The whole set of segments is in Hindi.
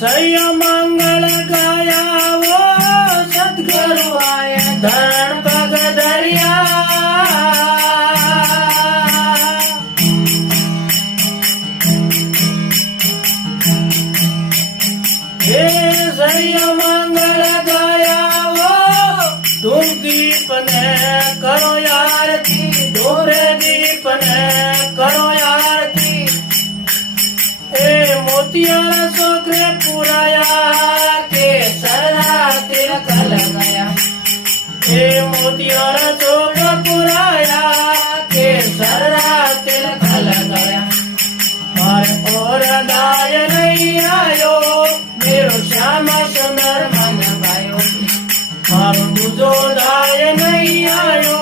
सैया मंगल गाया वो सतगुरु आया धरण पग धरिया हे सैया मंगल गाया वो तुम दीप ने करो आरती डोरे दीप ने करो आरती ए मोतियारा छोकरे पुराया के सरदा तिलक लगाया ए मोतियारा छोकरा पुराया के सरदा तिलक लगाया मारे और दाय नहीं आयो मेरो श्याम सुंदर मन भायो मारो दूजो दाय नहीं आयो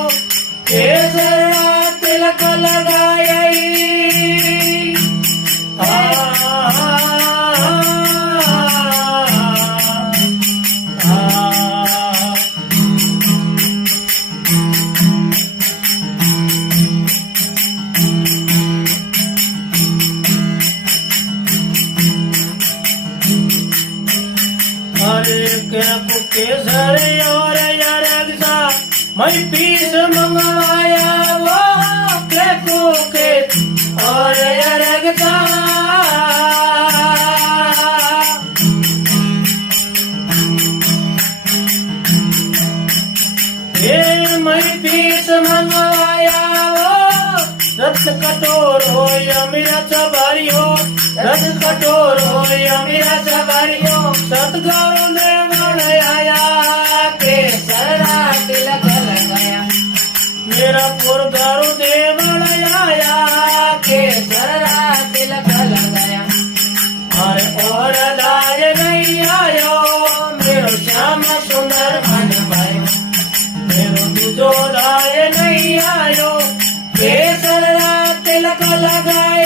के सरदा तिलक लगाया केसर और यरगसा मैं पीस मंगवाया वो के और यरगसा ये मैं पीस मंगवाया वो रथ कटोर हो अमीरा सवारी हो रथ कटोर हो अमीरा सवारी हो सतगुरु ने आया के सरदा तिलक लगाया मेरा पुरगारू देवण आया के सरदा तिलक लगाया अरे और दाय नहीं आयो मेरो श्याम सुंदर मन भायो मेरो दूजो दाय नहीं आयो के सरदा तिलक लगाया